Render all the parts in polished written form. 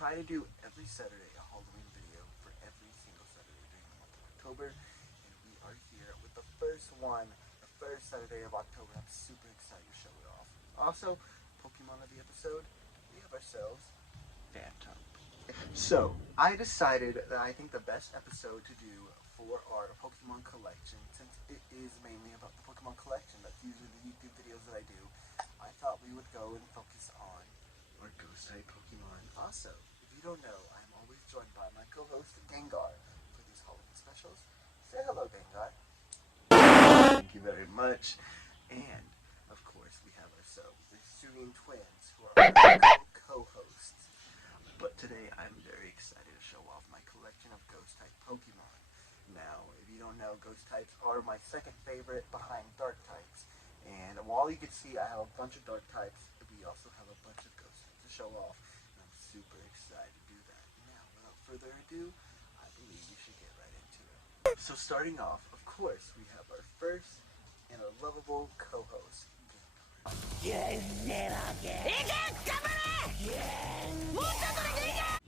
try to do every Saturday a Halloween video for every single Saturday during the month of October. And we are here with the first one, the first Saturday of October. I'm super excited to show it off. Also, Pokemon of the episode, we have ourselves Phantom. So, I decided that I think the best episode to do for our Pokemon collection, since it is mainly about the Pokemon collection, that's usually the YouTube videos that I do, I thought we would go and focus on our Ghost-type Pokemon. Also, if you don't know, I'm always joined by my co-host, Gengar, for these Halloween specials. Say hello, Gengar. Thank you very much. And, of course, we have ourselves the Syrian twins, who are our co-hosts. But today, I'm very excited to show off my collection of Ghost-type Pokemon. Now, if you don't know, Ghost types are my second favorite behind Dark types. And while you can see I have a bunch of Dark types, we also have a bunch of Ghost types to show off. And I'm super excited to do that. Now, without further ado, I believe we should get right into it. So starting off, of course, we have our first and our lovable co-host,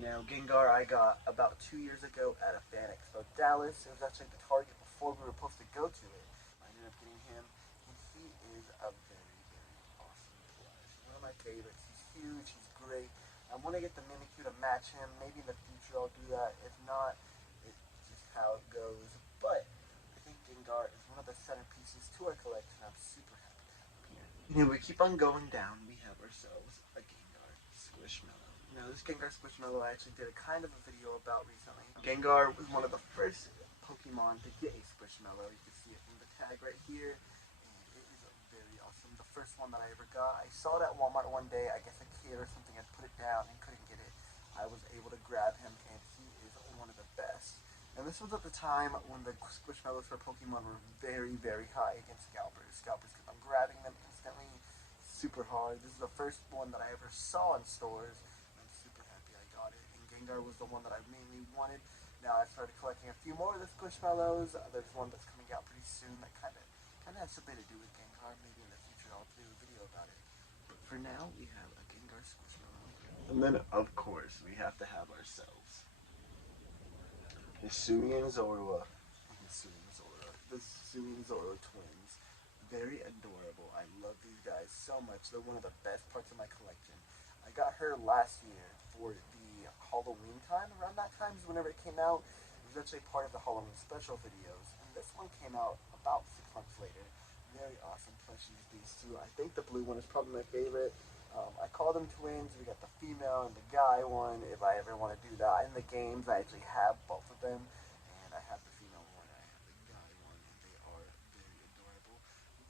Now, Gengar I got about 2 years ago at a Fan Expo Dallas. It was actually the Target before we were supposed to go to it. I ended up getting him, and he is a very, very awesome plush. One of my favorites. He's huge, he's great. I want to get the Mimikyu to match him. Maybe in the future I'll do that. If not, it's just how it goes. But I think Gengar is one of the centerpieces to our collection. I'm super happy to have him here. You know, we keep on going down. We have ourselves a Gengar Squishmallow. Now, this Gengar Squishmallow I actually did a kind of a video about recently. Gengar was one of the first Pokemon to get a Squishmallow. You can see it from the tag right here, and it is very awesome. The first one that I ever got. I saw it at Walmart one day. I guess a kid or something had put it down and couldn't get it. I was able to grab him, and he is one of the best. And this was at the time when the Squishmallows for Pokemon were very, very high against Scalpers. Scalpers kept on grabbing them instantly, super hard. This is the first one that I ever saw in stores. And Gengar was the one that I mainly wanted. Now I've started collecting a few more of the Squishmallows. There's one that's coming out pretty soon that kind of has something to do with Gengar. Maybe in the future I'll do a video about it. But for now, we have a Gengar Squishmallow. And then, of course, we have to have ourselves Hisui and Zorua. The Hisui and Zorua twins. Very adorable. I love these guys so much. They're one of the best parts of my collection. I got her last year for the Halloween time. Around that time is whenever it came out. It was actually part of the Halloween special videos. And this one came out about 6 months later. Very awesome plushies, these two. I think the blue one is probably my favorite. I call them twins. We got the female and the guy one. If I ever want to do that in the games, I actually have both of them. And I have the female one. I have the guy one. And they are very adorable.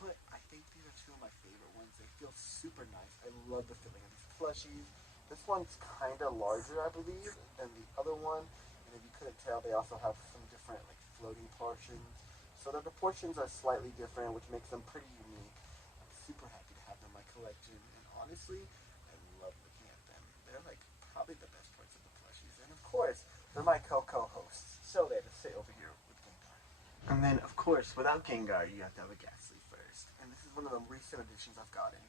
But I think these are two of my favorite ones. They feel super nice. I love the feeling of these plushies. This one's kind of larger, I believe, than the other one. And if you couldn't tell, they also have some different like floating portions. So the proportions are slightly different, which makes them pretty unique. I'm super happy to have them in my collection. And honestly, I love looking at them. They're like probably the best parts of the plushies. And of course, they're my co-hosts. So they have to sit over here with Gengar. And then, of course, without Gengar, you have to have a Ghastly first. And this is one of the recent additions I've gotten.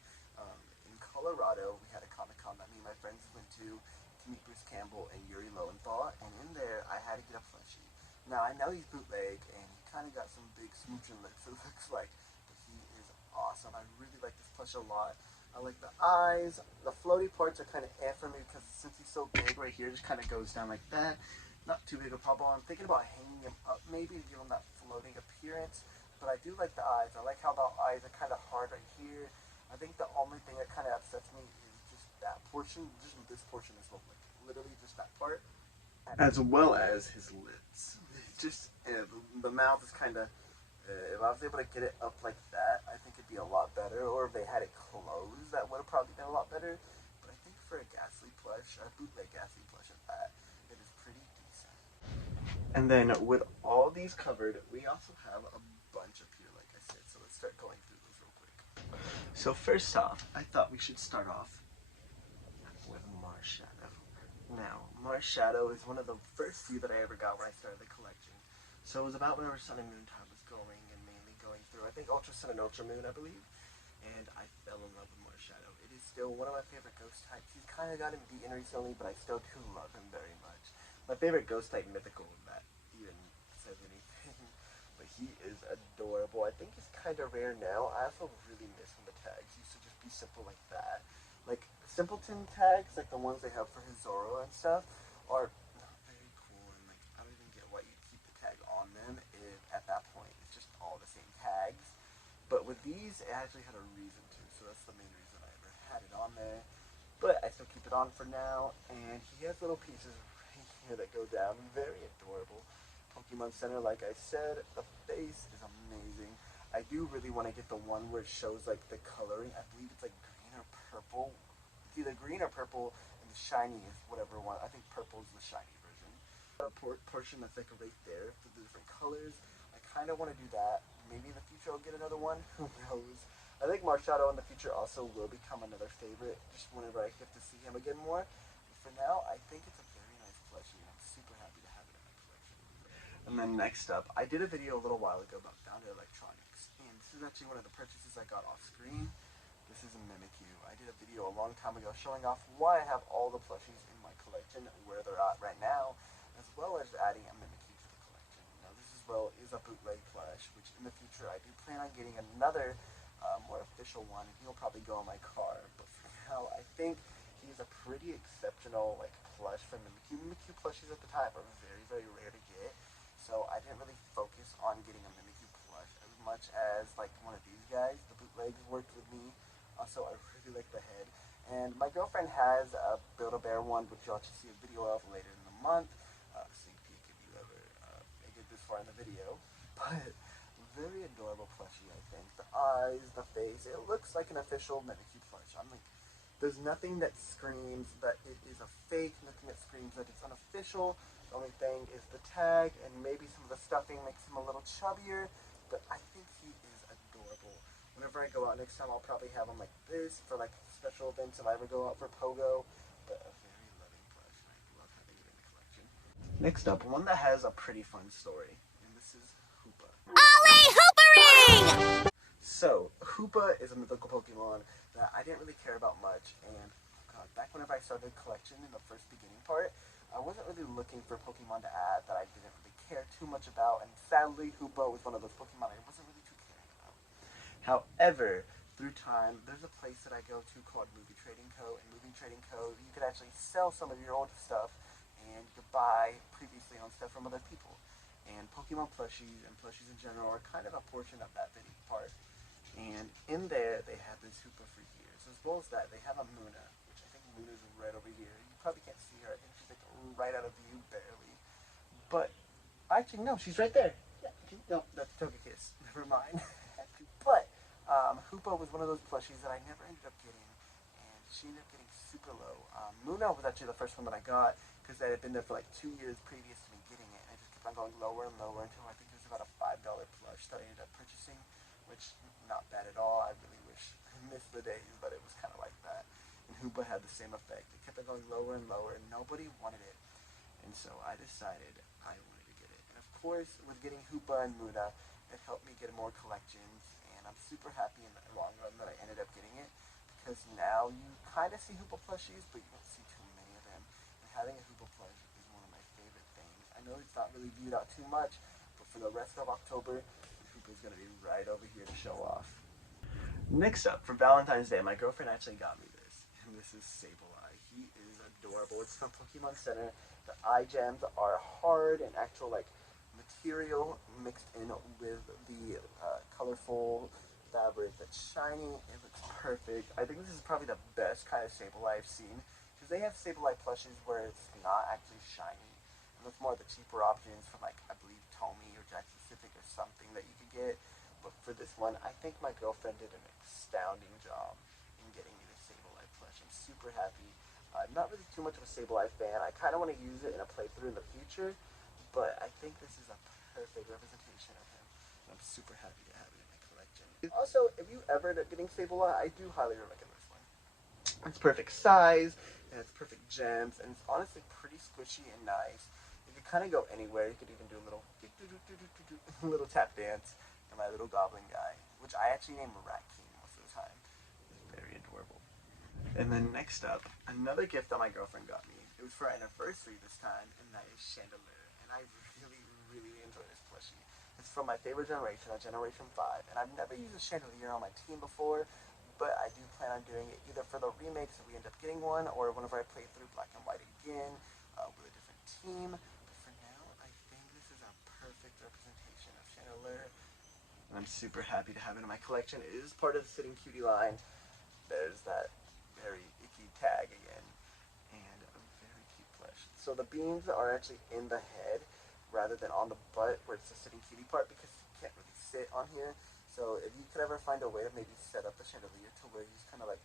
In Colorado, we had a Comic-Con that me and my friends went to meet Bruce Campbell and Yuri Lowenthal, and in there, I had to get a plushie. Now, I know he's bootleg, and he kind of got some big smooching lips, it looks like, but he is awesome. I really like this plush a lot. I like the eyes. The floaty parts are kind of for me, because since he's so big right here, it just kind of goes down like that. Not too big a problem. I'm thinking about hanging him up, maybe, to give him that floating appearance, but I do like the eyes. I like how the eyes are kind of hard right here. I think the only thing that kind of upsets me is just that portion, just this portion as well, like literally just that part, as well as his lips. Just the mouth is kind of. If I was able to get it up like that, I think it'd be a lot better. Or if they had it closed, that would have probably been a lot better. But I think for a Ghastly plush, a bootleg Ghastly plush at that, it is pretty decent. And then with all these covered, we also have a bunch up here, like I said. So let's start going through those real quick. So first off, I thought we should start off with Marshadow. Now, Marshadow is one of the first few that I ever got when I started the collection. So it was about whenever Sun and Moon time was going and mainly going through, I think Ultra Sun and Ultra Moon, I believe. and I fell in love with Marshadow. It is still one of my favorite ghost types. He's kind of gotten beaten recently, but I still do love him very much. My favorite ghost type mythical, if that even says anything. But he is adorable. I think he's kind of rare now. I also really miss when the tags used to just be simple like that. Like, simpleton tags, like the ones they have for his Zoro and stuff, are not very cool. And, like, I don't even get why you keep the tag on them if at that point it's just all the same tags. But with these, it actually had a reason to. So that's the main reason I ever had it on there. But I still keep it on for now. And he has little pieces right here that go down. Very adorable. Pokemon Center, like I said, the face is amazing. I do really want to get the one where it shows like the coloring. I believe it's like green or purple. It's either green or purple, and the shiny is whatever one. I think purple is the shiny version. A portion that's like right there for the different colors. I kind of want to do that. Maybe in the future I'll get another one. Who knows? I think Marshadow in the future also will become another favorite. Just whenever I get to see him again more. But for now, I think it's a very nice plushie, and I'm super happy to have it in my collection. And then next up, I did a video a little while ago about Foundry Electronics, and this is actually one of the purchases I got off screen. This is a Mimikyu. I did a video a long time ago showing off why I have all the plushies in my collection, where they're at right now, as well as adding a Mimikyu to the collection. Now this as well is a bootleg plush, which in the future I do plan on getting another more official one, and he'll probably go in my car. But for now, I think he's a pretty exceptional like plush for Mimikyu. Mimikyu plushies at the time are very, very rare to get. So I didn't really focus on getting a Mimikyu plush as much as like one of these guys. The bootlegs worked with me. Also, I really like the head. And my girlfriend has a Build-A-Bear one, which you'll actually see a video of later in the month. Sneak peek if you ever make it this far in the video. But very adorable plushie, I think. The eyes, the face, it looks like an official Mimikyu plush. I'm like, there's nothing that screams that it is a fake, nothing that screams that it's unofficial. The only thing is the tag, and maybe some of the stuffing makes him a little chubbier, but I think he is adorable. Whenever I go out next time, I'll probably have him like this for like special events if I ever go out for Pogo. But a very loving plush, and I love having it in the collection. Next up, one that has a pretty fun story, and this is Hoopa. Ollie Hoopering! So, Hoopa is a mythical Pokemon that I didn't really care about much, and back whenever I started collection in the first beginning part, I wasn't really looking for Pokemon to add that I didn't really care too much about, and sadly, Hoopa was one of those Pokemon I wasn't really too caring about. However, through time, there's a place that I go to called Movie Trading Co. In Movie Trading Co., you could actually sell some of your old stuff, and you could buy previously owned stuff from other people. And Pokemon plushies and plushies in general are kind of a portion of that video part. And in there, they have this Hoopa for years. As well as that, they have a Muna, which I think Muna's right over here. You probably can't see her. I think she's like right out of view, barely. But, actually, no, she's right there. Yeah, no, that's Togekiss. Never mind. But, Hoopa was one of those plushies that I never ended up getting. And she ended up getting super low. Muna was actually the first one that I got, because I had been there for like 2 years previous to me getting it. And I just kept on going lower and lower until I think it was about a $5 plush that I ended up purchasing, which not bad at all. I really wish I missed the days, but it was kind of like that. And Hoopa had the same effect. It kept on going lower and lower, and nobody wanted it. And so I decided I wanted to get it. And of course, with getting Hoopa and Muna, it helped me get more collections, and I'm super happy in the long run that I ended up getting it, because now you kind of see Hoopa plushies, but you don't see too many of them. And having a Hoopa plush is one of my favorite things. I know it's not really viewed out too much, but for the rest of October, Hoopa's going to be right over here to show off. Next up, for Valentine's Day, my girlfriend actually got me this, and this is Sableye. He is adorable. It's from Pokemon Center. The eye gems are hard and actual like material mixed in with the colorful fabric that's shiny. It looks perfect. I think this is probably the best kind of Sableye I've seen, because they have Sableye plushes where it's not actually shiny, and it's more of the cheaper options from like I believe Tomy or Jackson Pacific or something that you could get. But for this one, I think my girlfriend did an astounding job in getting me the Sableye plush. I'm super happy. I'm not really too much of a Sableye fan. I kind of want to use it in a playthrough in the future, but I think this is a perfect representation of him. And I'm super happy to have it in my collection. Also, if you ever end up getting Sableye, I do highly recommend this one. It's perfect size, and it's perfect gems, and it's honestly pretty squishy and nice. You could kind of go anywhere. You could even do a little little tap dance to my little goblin guy, which I actually name Rat King most of the time. And then next up, another gift that my girlfriend got me. It was for our anniversary this time, and that is Chandelier. And I really, really enjoy this plushie. It's from my favorite generation, a Generation 5. And I've never used a Chandelier on my team before, but I do plan on doing it either for the remakes if we end up getting one, or whenever I play through Black and White again with a different team. But for now, I think this is a perfect representation of Chandelier. And I'm super happy to have it in my collection. It is part of the Sitting Cutie line. There's that very icky tag again, and a very cute plush. So the beans are actually in the head rather than on the butt where it's the sitting cutie part, because you can't really sit on here. So if you could ever find a way to maybe set up the chandelier to where he's kind of like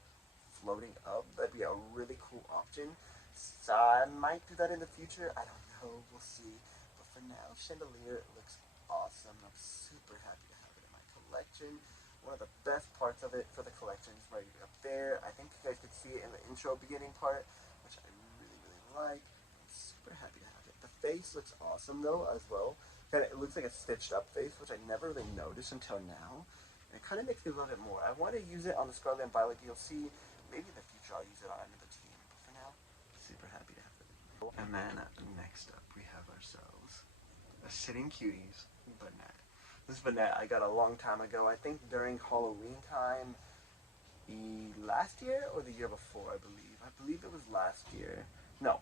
floating up, that'd be a really cool option. So I might do that in the future. I don't know. We'll see. But for now, chandelier looks awesome. I'm super happy to have it in my collection. One of the best parts of it for the collection is right up there. I think you guys could see it in the intro beginning part, which I really, really like. I'm super happy to have it. The face looks awesome though as well. It looks like a stitched up face, which I never really noticed until now. And it kind of makes me love it more. I want to use it on the Scarlet and Violet DLC. Maybe in the future I'll use it on another team. But for now, super happy to have it. And then next up we have ourselves a Sitting Cuties Banette. This Banette I got a long time ago. I think during Halloween time, last year or the year before, I believe. I believe it was last year. No,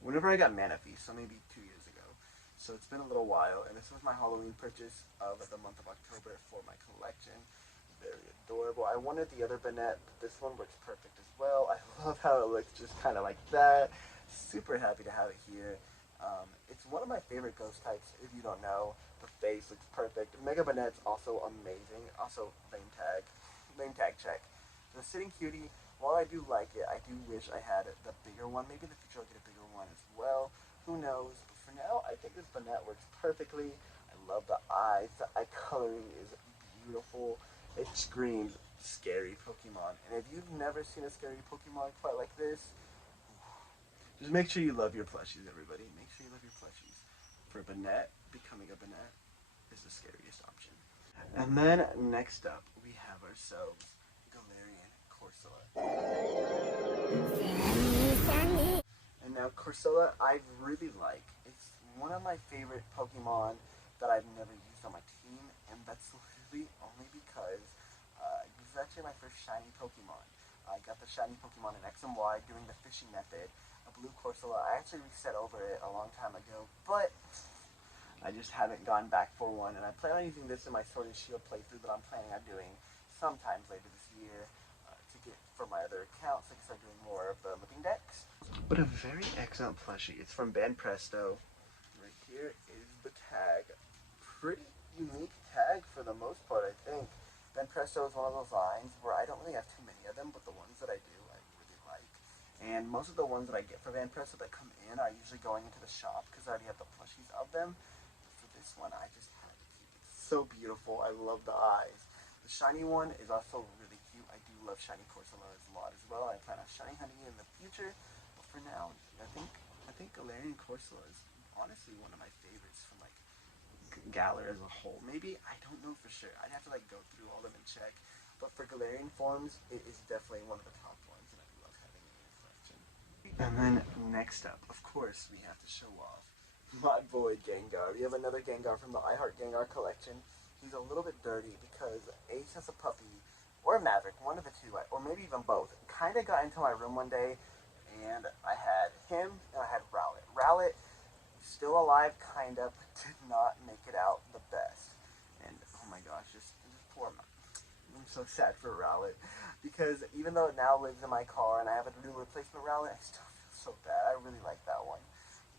whenever I got Mana Feast, so maybe 2 years ago. So it's been a little while, and this was my Halloween purchase of the month of October for my collection. Very adorable. I wanted the other Banette, but this one works perfect as well. I love how it looks just kind of like that. Super happy to have it here. It's one of my favorite ghost types, if you don't know. The face looks perfect. Mega Banette's also amazing. Also, name tag check. The Sitting Cutie, while I do like it, I do wish I had the bigger one. Maybe in the future I'll get a bigger one as well. Who knows? But for now, I think this Banette works perfectly. I love the eyes. The eye coloring is beautiful. It screams scary Pokemon. And if you've never seen a scary Pokemon quite like this, just make sure you love your plushies, everybody. Make sure you love your plushies. For Banette, becoming a Banette is the scariest option. And then next up, we have ourselves Galarian Corsola. And now Corsola, I really like. It's one of my favorite Pokemon that I've never used on my team, and that's literally only because this is actually my first shiny Pokemon. I got the shiny Pokemon in X and Y doing the fishing method, a blue Corsola. I actually reset over it a long time ago, but I just haven't gone back for one, and I plan on using this in my Sword and Shield playthrough that I'm planning on doing sometimes later this year to get for my other accounts, so I can start doing more of the living decks. But a very excellent plushie. It's from Ban Presto. Right here is the tag. Pretty unique tag for the most part, I think. Ban Presto is one of those lines where I don't really have too many of them, but the ones that I do, I really like. And most of the ones that I get for Ban Presto that come in are usually going into the shop because I already have the plushies of them. This one I just had to keep. It's so beautiful. I love the eyes. The shiny one is also really cute. I do love shiny Corsolas a lot as well. I plan on shiny hunting it in the future. But for now, I think Galarian Corsola is honestly one of my favorites from like Galar as a whole. Maybe, I don't know for sure. I'd have to like go through all of them and check. But for Galarian forms, it is definitely one of the top ones, and I love having it in the collection. And then next up, of course, we have to show off my boy Gengar. We have another Gengar from the I Heart Gengar collection. He's a little bit dirty because Ace has a puppy, or Maverick, one of the two, or maybe even both, kind of got into my room one day, and I had him and I had Rowlet. Rowlet, still alive, kind of, but did not make it out the best. And oh my gosh, just poor. I'm so sad for Rowlet because even though it now lives in my car and I have a new replacement Rowlet, I still feel so bad. I really like that one.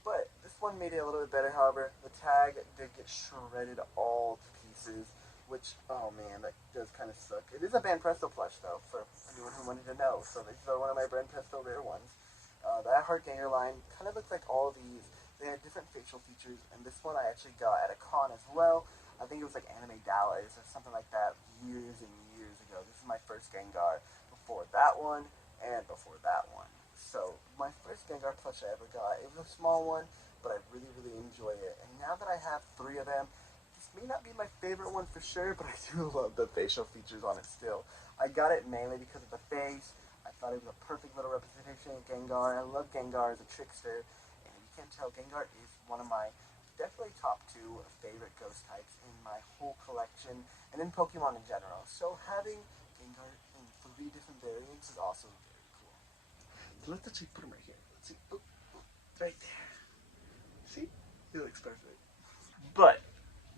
But this one made it a little bit better, however. The tag did get shredded all to pieces, which, oh man, that does kind of suck. It is a Ban Presto plush, though, for anyone who wanted to know. So these are one of my Ban Presto rare ones. The I Heart Ganger line kind of looks like all of these. They had different facial features, and this one I actually got at a con as well. I think it was like Anime Dallas or something like that years and years ago. This is my first Gengar before that one and before that one. So my first Gengar plush I ever got, it was a small one, but I really, really enjoy it. And now that I have 3 of them, this may not be my favorite one for sure, but I do love the facial features on it still. I got it mainly because of the face. I thought it was a perfect little representation of Gengar. I love Gengar as a trickster, and you can tell Gengar is one of my definitely top 2 favorite ghost types in my whole collection, and in Pokemon in general. So having Gengar in 3 different variants is also very cool. So let's actually put him right here. Let's see. Oh, oh, right there. See? He looks perfect. But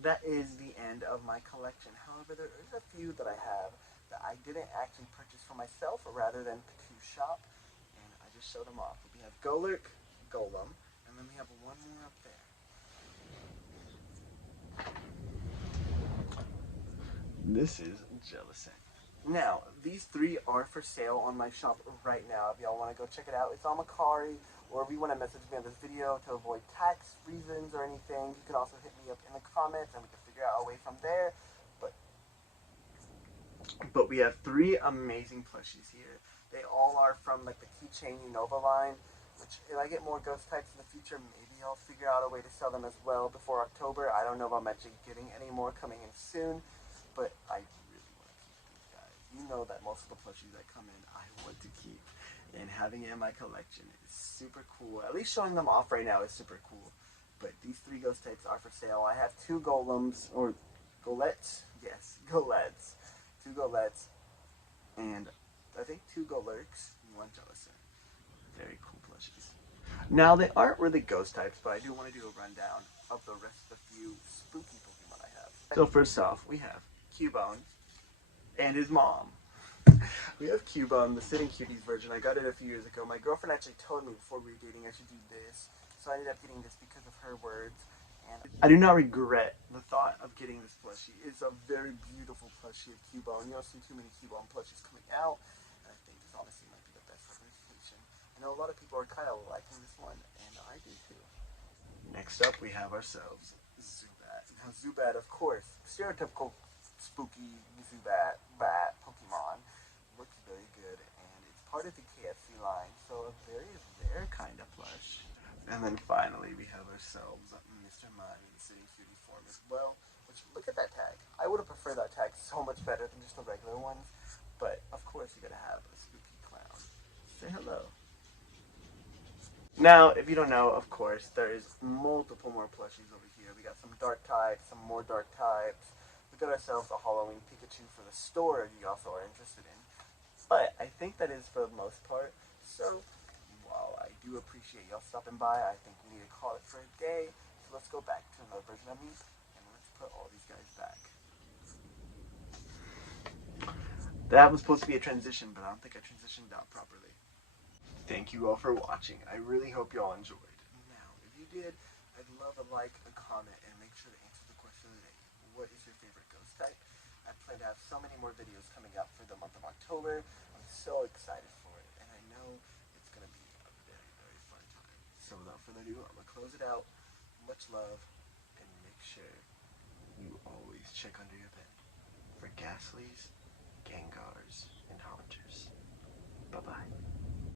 that is the end of my collection. However, there is a few that I have that I didn't actually purchase for myself rather than to shop, and I just showed them off. We have Golurk, Golem, and then we have one more up there. This is Jellicent. Now, these 3 are for sale on my shop right now. If y'all want to go check it out, it's on Macari, or if you want to message me on this video to avoid tax reasons or anything, you can also hit me up in the comments and we can figure out a way from there. But we have 3 amazing plushies here. They all are from like the Keychain Unova line, which if I get more ghost types in the future, maybe I'll figure out a way to sell them as well before October. I don't know if I'm actually getting any more coming in soon, but I really want to keep these guys. You know that most of the plushies that come in, I want to keep. And having it in my collection is super cool. At least showing them off right now is super cool. But these 3 ghost types are for sale. I have 2 golems, or golettes? Yes, golettes. 2 golettes, and I think 2 golurks, and 1 Jellicent. Very cool plushies. Now, they aren't really ghost types, but I do want to do a rundown of the rest of the few spooky Pokemon I have. So first off, we have Cubone and his mom. We have Cubone, the Sitting Cuties version. I got it a few years ago. My girlfriend actually told me before we were dating I should do this, so I ended up getting this because of her words. And I do not regret the thought of getting this plushie. It's a very beautiful plushie of Cubone. You don't see too many Cubone plushies coming out, and I think this honestly might be the best representation. I know a lot of people are kind of liking this one, and I do too. Next up, we have ourselves Zubat. Now, Zubat, of course, stereotypical spooky Zubat bat Pokemon, looks very good, and it's part of the KFC line, so a very rare kind of plush. And then finally, we have ourselves Mr. Mime in the Sitting Cutie form as well. Which, look at that tag. I would have preferred that tag so much better than just the regular ones. But, of course, you gotta have a spooky clown. Say hello. Now, if you don't know, of course, there is multiple more plushies over here. We got some dark types, some more dark types. We got ourselves a Halloween Pikachu for the store if you also are interested in. But I think that is for the most part. So, while I do appreciate y'all stopping by, I think we need to call it for a day. So let's go back to another version of me, and let's put all these guys back. That was supposed to be a transition, but I don't think I transitioned out properly. Thank you all for watching. I really hope y'all enjoyed. Now, if you did, I'd love a like, a comment, and make sure to answer the question of the day. What is your favorite ghost type? I plan to have so many more videos coming up for the month of October. I'm so excited for it, and I know it's going to be a very, very fun time. So without further ado, I'm going to close it out. Much love, and make sure you always check under your bed for Ghastlies, Gengars, and Haunters. Bye-bye.